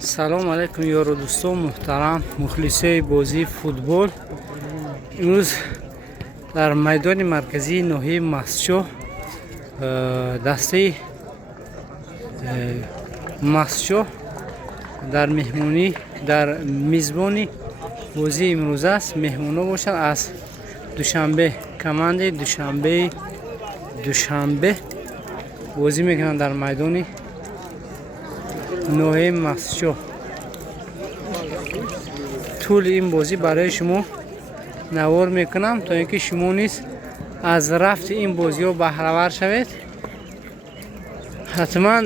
سلام علیکم یار و دوستان محترم مخلصای بازی فوتبال. امروز در میدان مرکزی ناحیه مسجد دسته مسجد در مهمونی در میزبانی بازی امروز است. مهمونا باشند از دوشنبه کماند دوشنبه بازی میکنن در میدان ناحیه مسجد. طول این بازی برای شما نوار میکنم تا اینکه شما نیز از رفت این بازی ها بهره شوید. حتما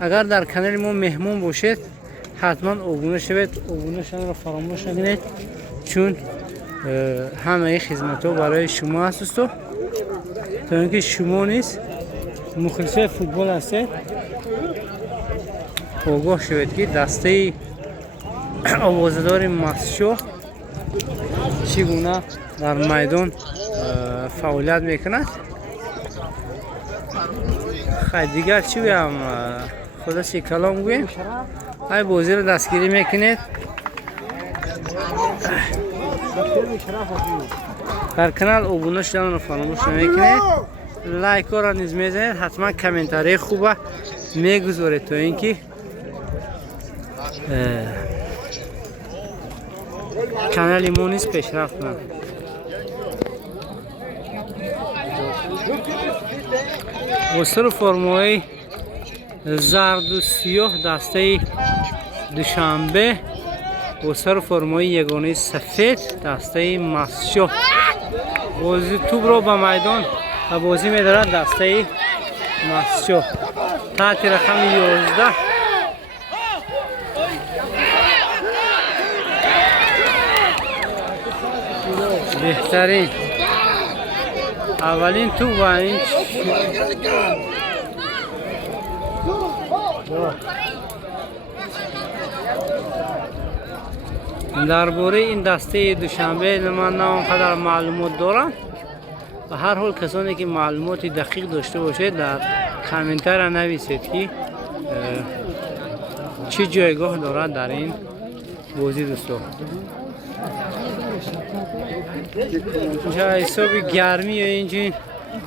اگر در کانال ما مهمون باشید حتما ابونه شوید، ابونه شدن را فراموش نکنید چون همه خدمت ها برای شما هست تا اینکه شما نیز مخلص فوتبال هستید آگاه شوید که دسته آوازدار مسجد چگونه در میدان فعالیت میکند. خیلی دیگر چی بگم، خدا سی کلام گویم. های بازی رو دستگیری میکنید. در کانال ابونه شدن رو فراموش نمیکنید، لایک ها را نیز میزنید، حتما کامنتاری خوبه میگذارید تا اینکه کانال ما نیز پیشرفت کنه. وسر فرمای زرد و سیاه دسته دوشنبه، وسر فرمای یگانه سفید دسته مسجد. بازی توپ رو به میدان و بازی میدارد دسته مسجد. تحت رقم 11 بهترین اولین توپ و این درباره این دسته دوشنبه من نه آنقدر معلومات دارم. و هر حال کسانی که معلومات دقیق داشته باشید در کامنتر نویسید که چه جایگاه دارد در این بازی دوستان. اینجا حساب گرمی یا اینجا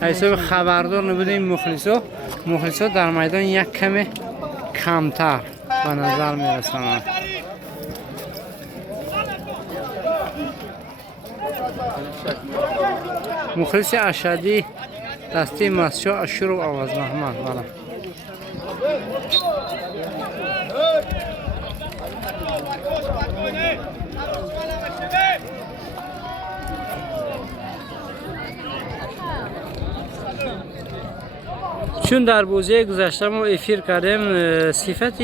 حساب خبردار نبوده این مخلصا در میدان یک کم کمتر به نظر میرسند. مخلص اشدی دسته مسجد اشرف آواز محمد. چون در بازی گذشته ما افیر کردیم صفت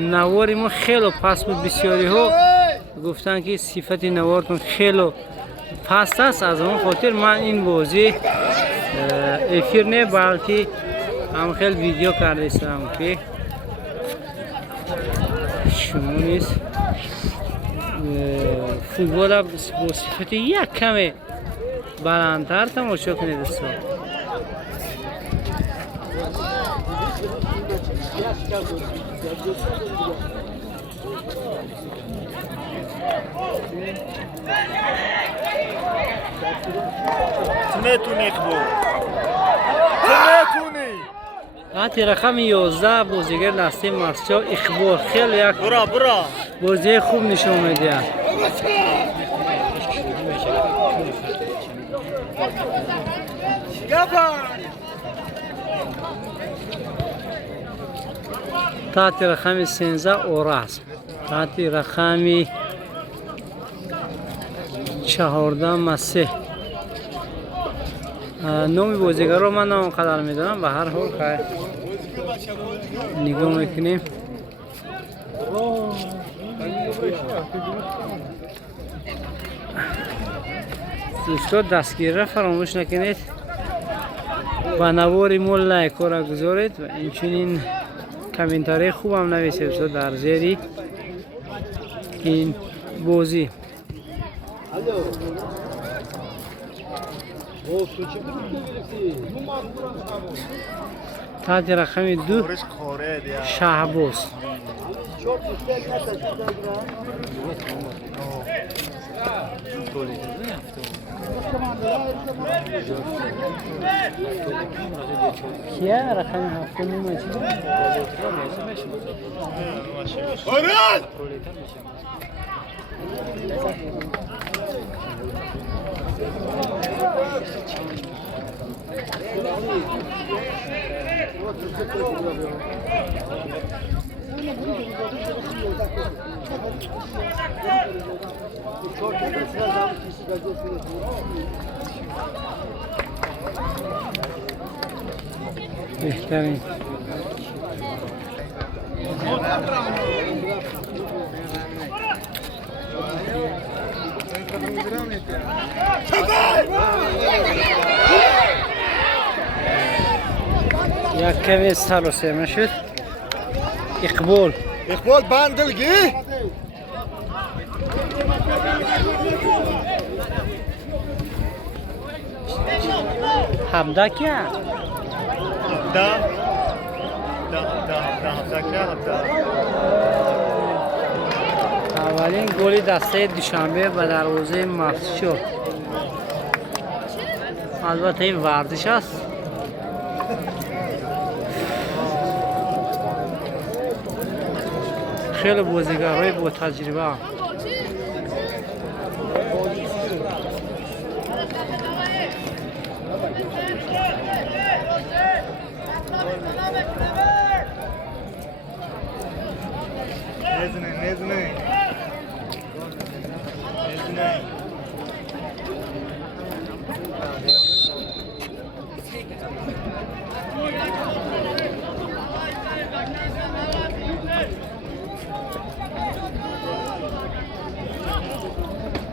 نوار ما خیلی پست بود. بسیاری ها گفتن که صفت نوارتون خیلی پست است. از اون خاطر من این بازی افیر نه بلکه هم خیلی ویدیو کرده استم که شما نیست فوتبال با صفت یک کمی بلندتر تماشا کنید دوستان. حتی رقم 11 بازیگر دسته مسجد اخبار خیلی یک بازی خوب نشون میده. تحت رقم 13 اوراس، تحت رقم 14 مسیح. نومی بازیگر رو من آنقدر میدونم. به هر حال که نگاه میکنیم دوستان دستگیر را فراموش نکنید، با نوار ما لایک را گذارید و اینچنین کامنتاری خوب هم نویسید در زیر این بازی. تحت رقم 2 شهباز. کیا رقم 7 نمیشه بهترین یک کمی سال و سیمه شد. اقبال بندلگی حمده کیا اولین گل دسته دوشنبه به دروازه محض شد. البته این ورزش است. خیلی بازیگرای با تجربه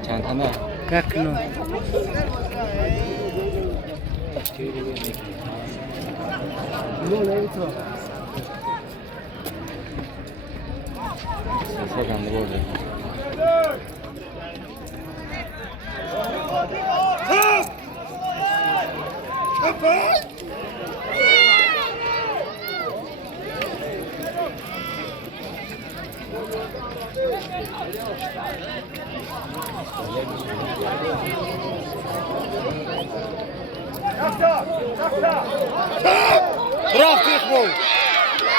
چند همه؟ یک نو سه گنده برده Bravo, Kirchboom!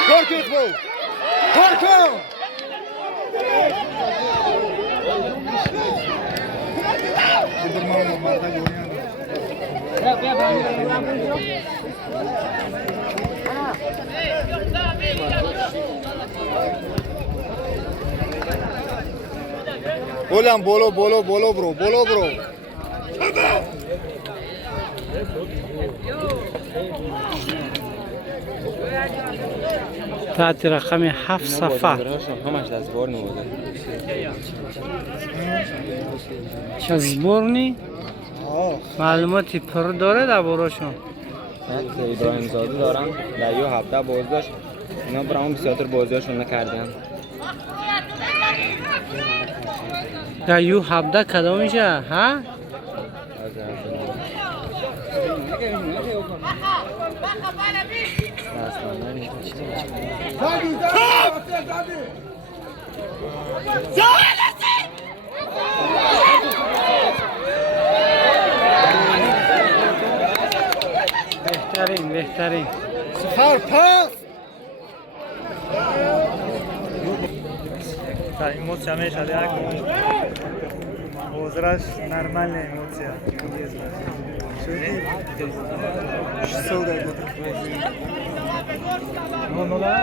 Door, Kirchboom! Door, kom! Bollan, bolo, bolo, bolo, bro, bolo, bro. تحت رقم 7 سفر همش از بار نموده از برنی معلوماتی پر داره در باراشون. ابراهیم زاده دارم در یه هفته باز داشت. اینا برام بسیار بازیاشون نکردن. در یو هفته کدام میشه ها؟ بهترین Schaar, pas! Ta emocja miesza jak возраст нормальная эмоция. Ну да.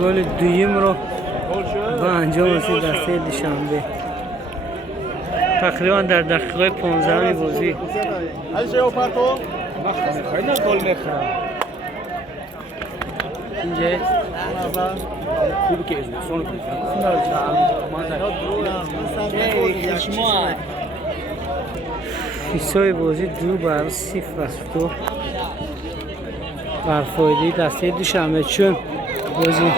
گل دویم رو با انجام رسید دسته دوشنبه تقریبا در دقیقه 15 بازی. اینجا حساب بازی 2-0 است تو بر فایده دسته دوشنبه چون بازی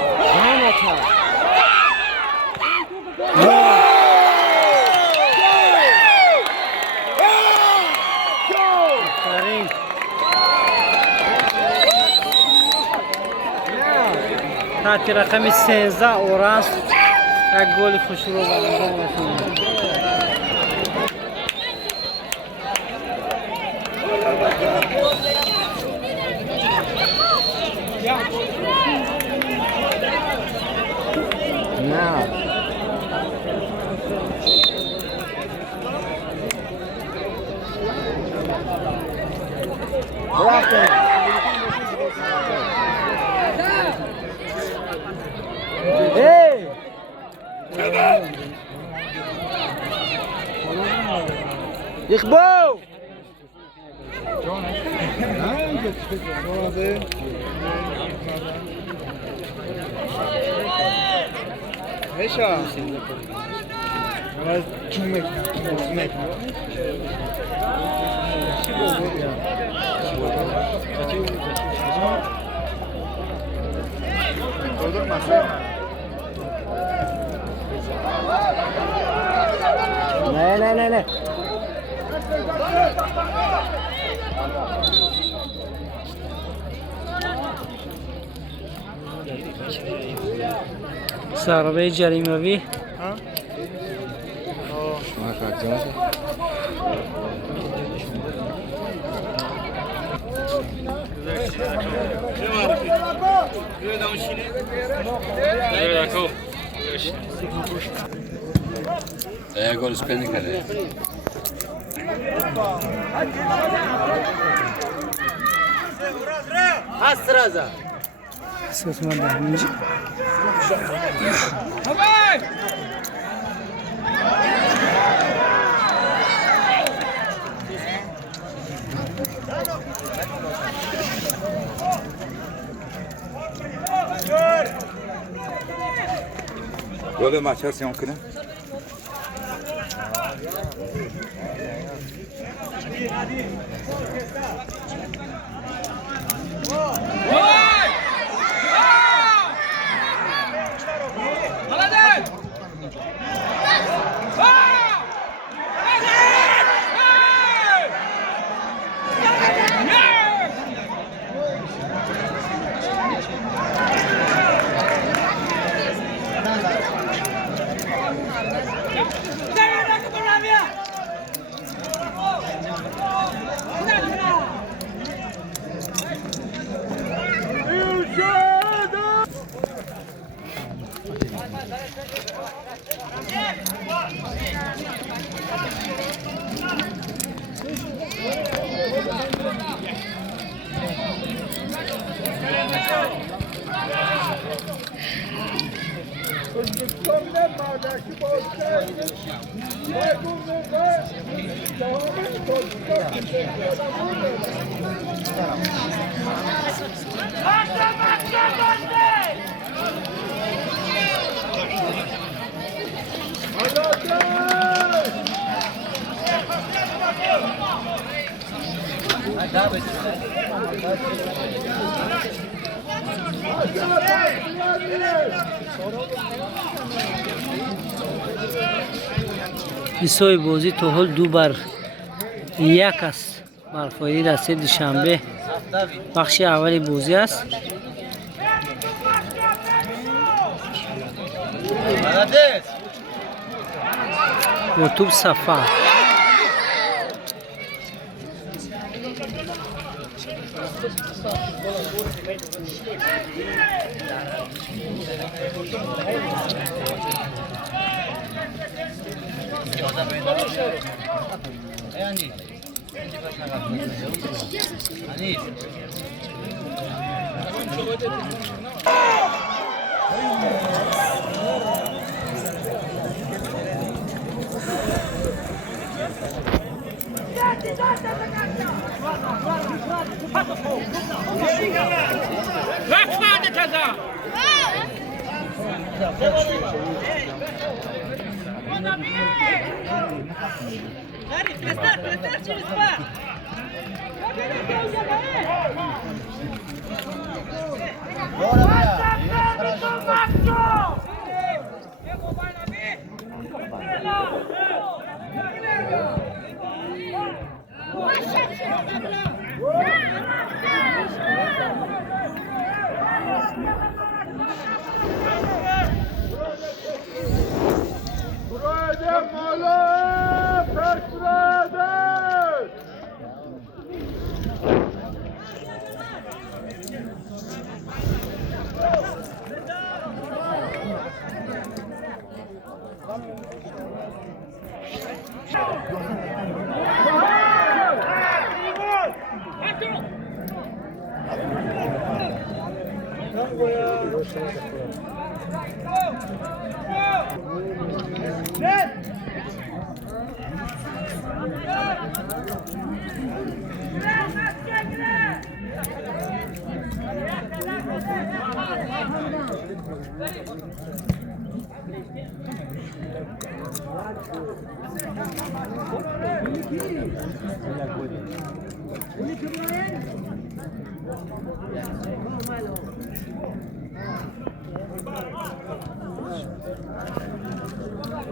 تحت رقم 13 اورانس یک گل خوش رو به انجام رسوند. Iqbal! Meşa. Ama çumek. Ne. ضربه جریمه‌ای gol spinning کرده. اساس من در اینجا گل مچ هست کنه. حساب بازی تا حال 2-1 است بر فایده دسته دوشنبه. بخش اولی بازی است. با توپ سفر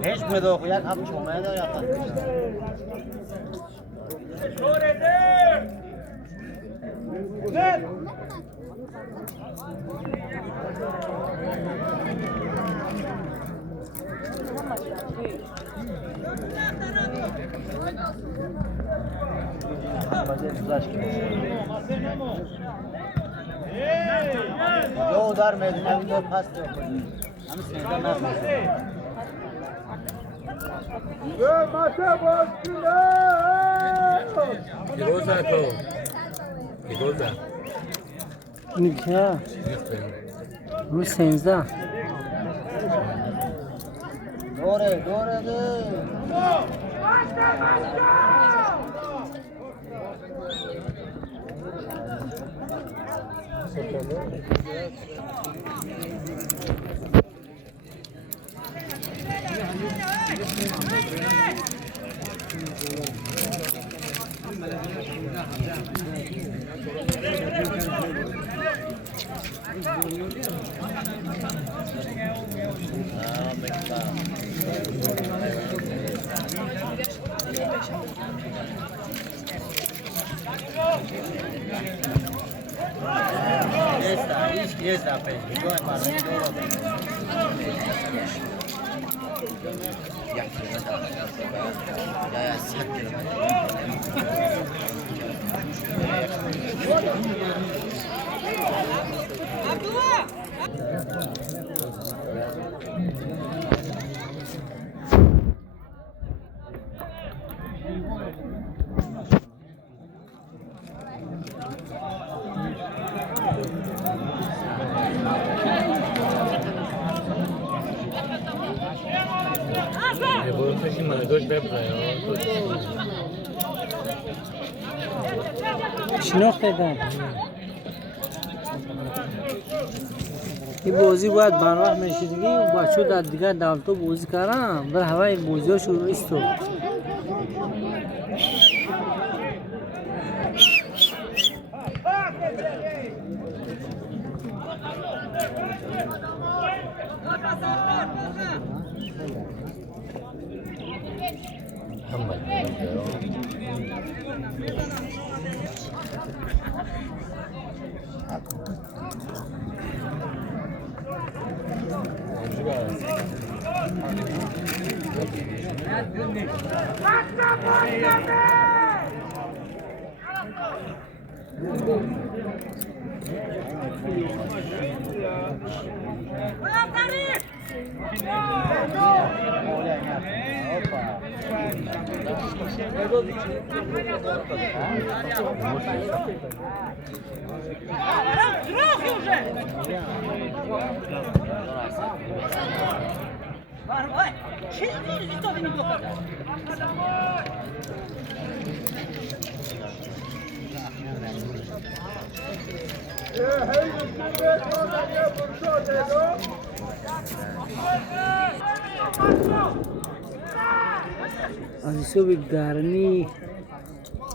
هیچ مداخلت هم شما داره جو در میدون رو پس کنید همین سنده نکنید Che cosa tu? Che cosa? میگه روی 13 دوره برو فکر مرداش ببره شناخته دارم این بازی باید برنامه میشیدگی بچه در دیگر دولتو بازی کردم بر هوای بازی ها شروع استو از حساب گرمی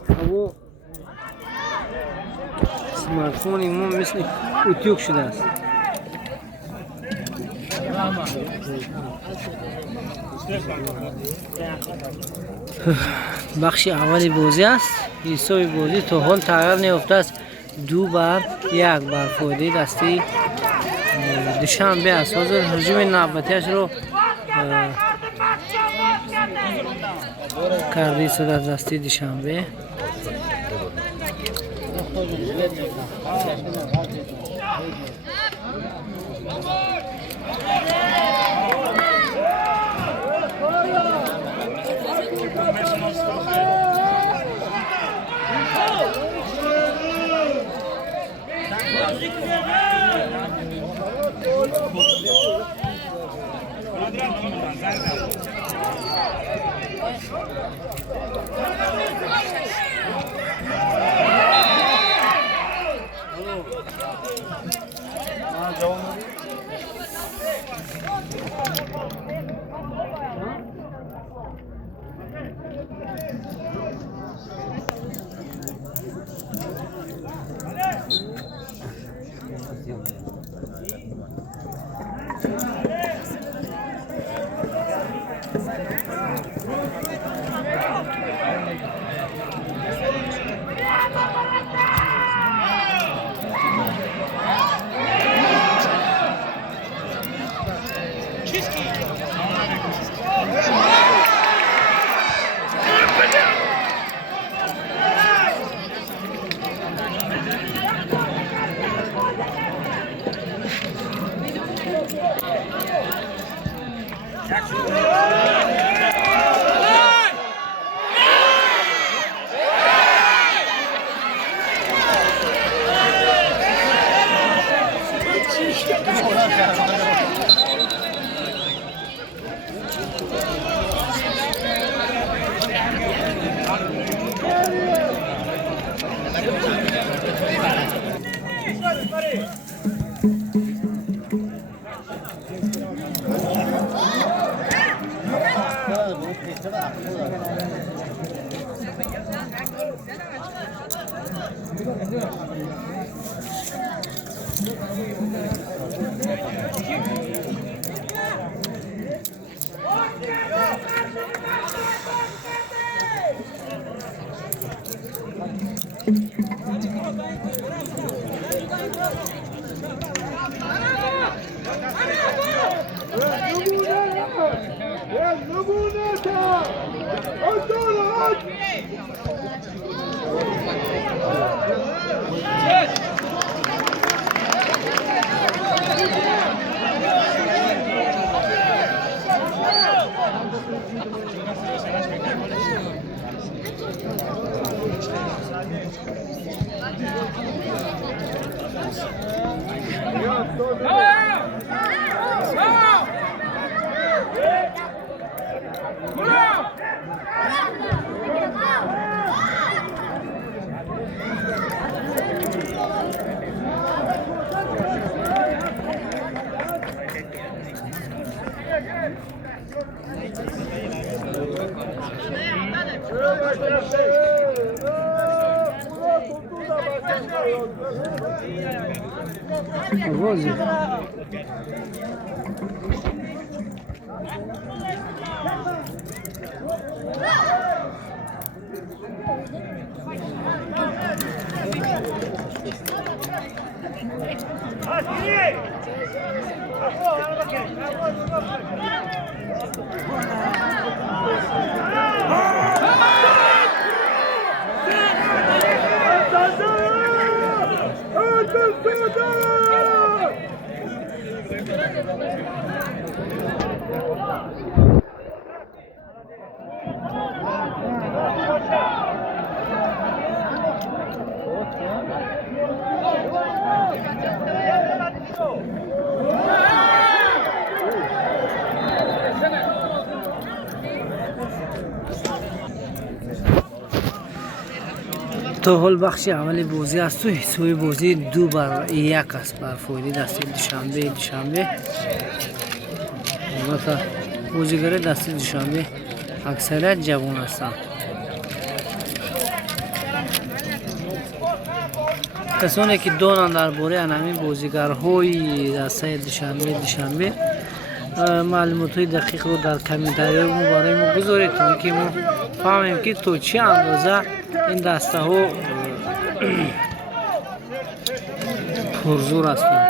هوا سمارتفون ما مثل اتیوک شده است. بخش اولی بازی است. حساب بازی تا حال تغییر نیافته است. 2-1 بر فایده دستی دوشنبه است. حاضر هجوم نوبتیش رو کرده صدر دستی دوشنبه. Возі. تا حال بخش اول بازی است و حساب بازی 2-1 است بر فایده دستی دوشنبه. البته بازیگر دستی دوشنبه اکثریت جوان هستند. کسانی که دانند درباره همین بازیگرهای دسته دوشنبه معلومات دقیق رو در کامنت‌های ما برای ما بذارید تا اینکه ما فهمیم که تو چه اندازه این دسته ها پرزور هستند.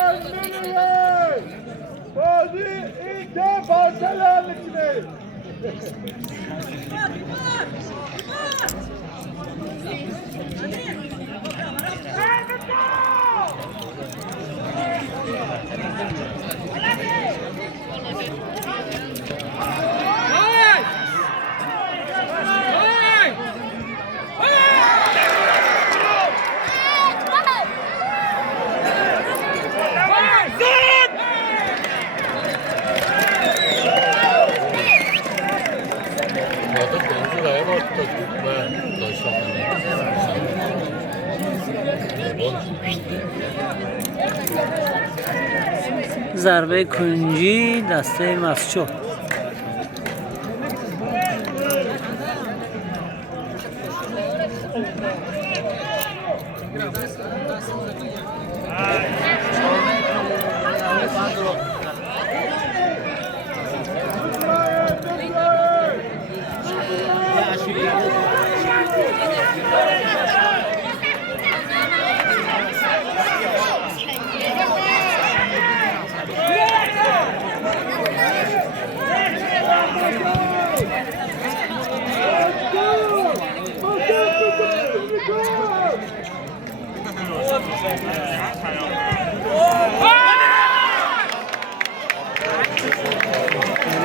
ضربه کنجی دسته مسجد.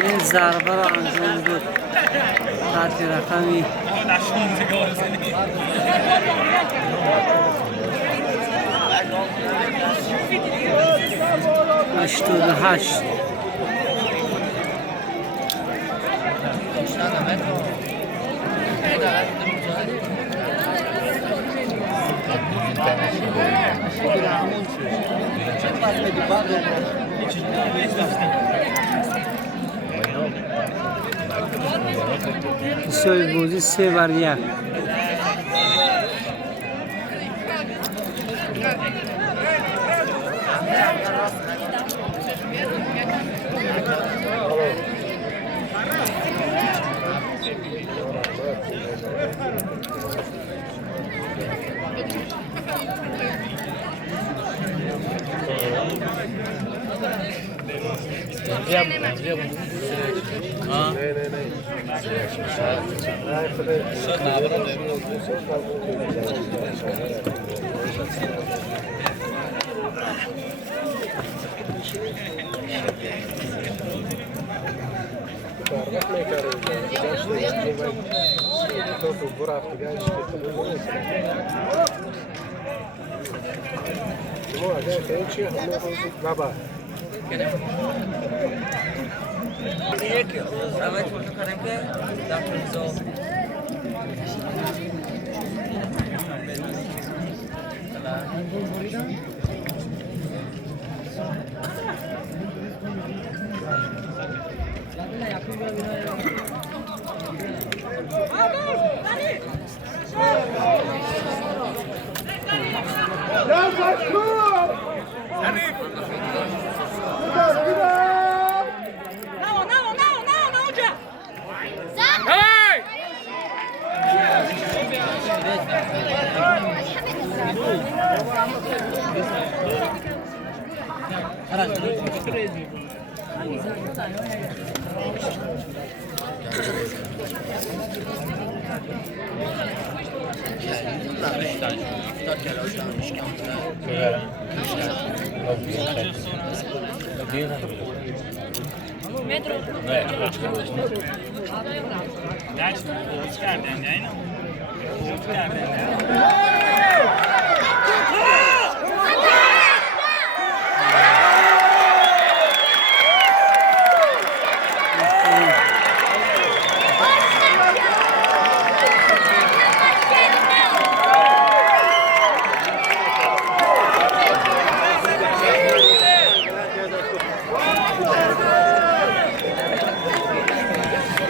این ضربه را انجام داد تحت رقمی 88. بسیاری بازی 3-1.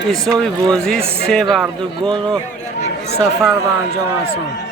حساب بازی 3-2 گل و سفر به انجام رساند.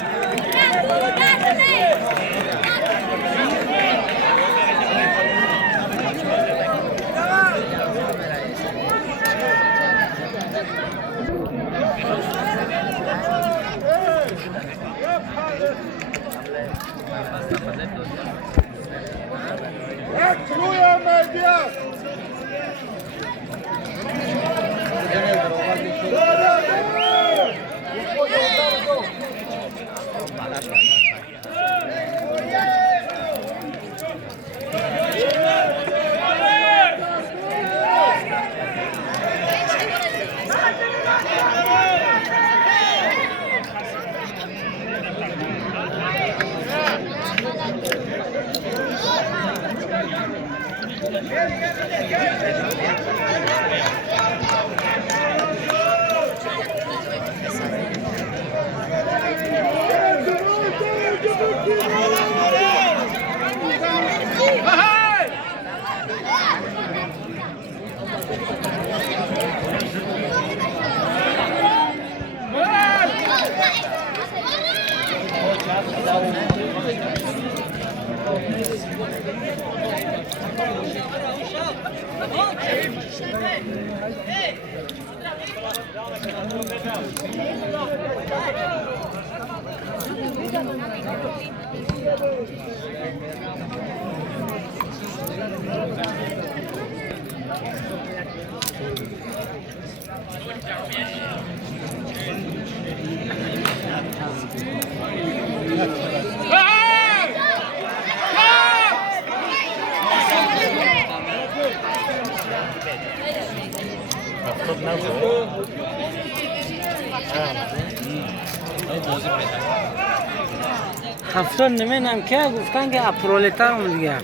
هفتاد نمیدونم که گفتن که اپرولتر اون دیگه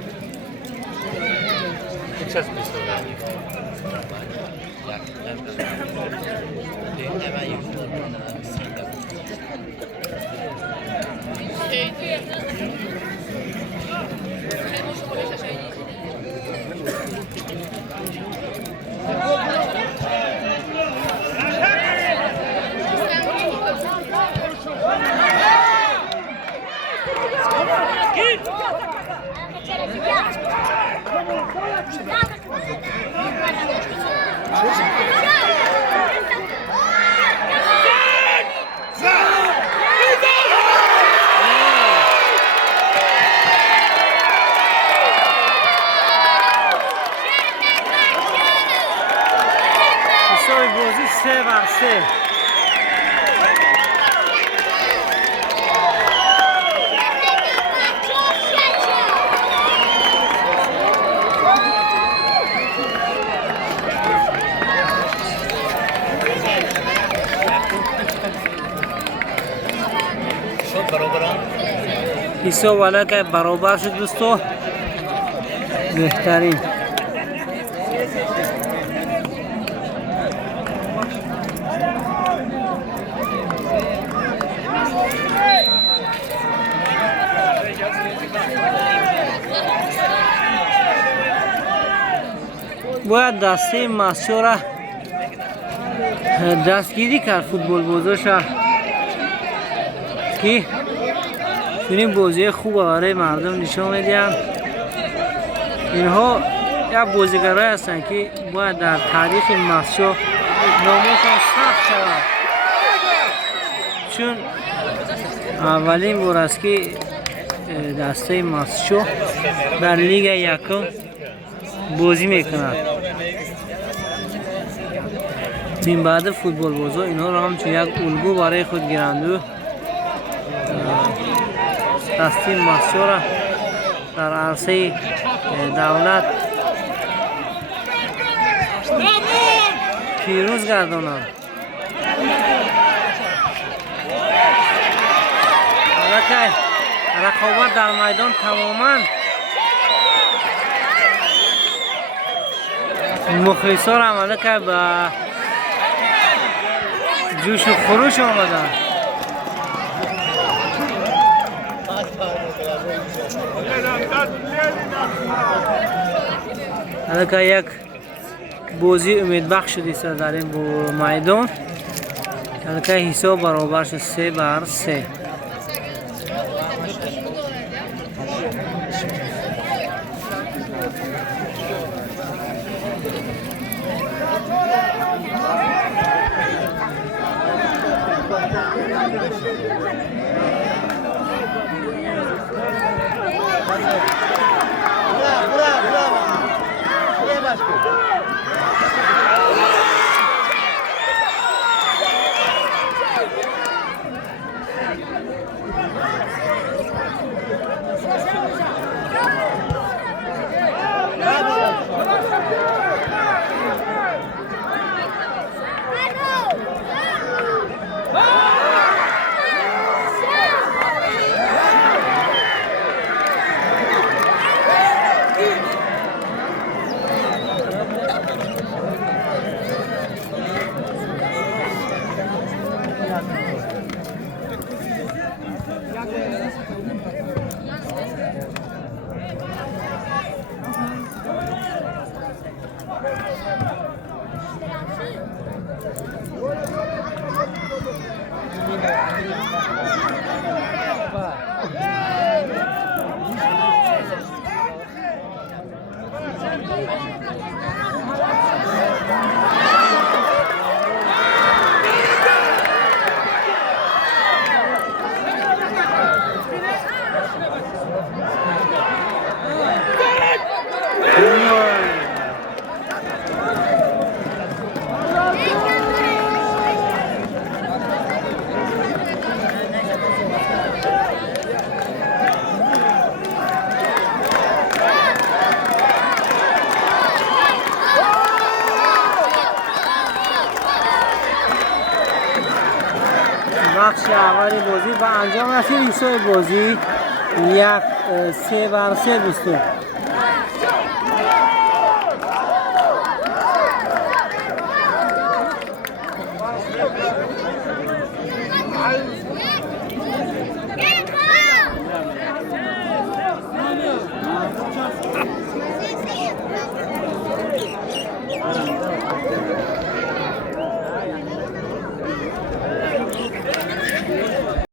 بازی 3-3. حساب والا که برابر شد دوستو بهترین باید دسته مسیو را دستگیری کرد فوتبال بازوش که چنین بازی خوب برای مردم نشان میدن. اینها یک بازیگرایی هستند که باید در تاریخ مسیو نامشان ثبت شود، چون اولین بار است که دسته مسیو در لیگ یکم بازی میکند. این بعد فوتبال بازو اینها را همچون یک الگو برای خود گیرند و دسته مسیو را در عرصه دولت پیروز گردانند. حالا که رقابت در میدان تماما مخلصان عمله که به جوش و خروش آمدن. حالا که یک بازی امیدبخش شدی سر در این میدان که حساب برابر شد 3-3. Buraya başlıyor. بخش اول بازی و انجام رسید ایستای بازی 3-3 دوستان.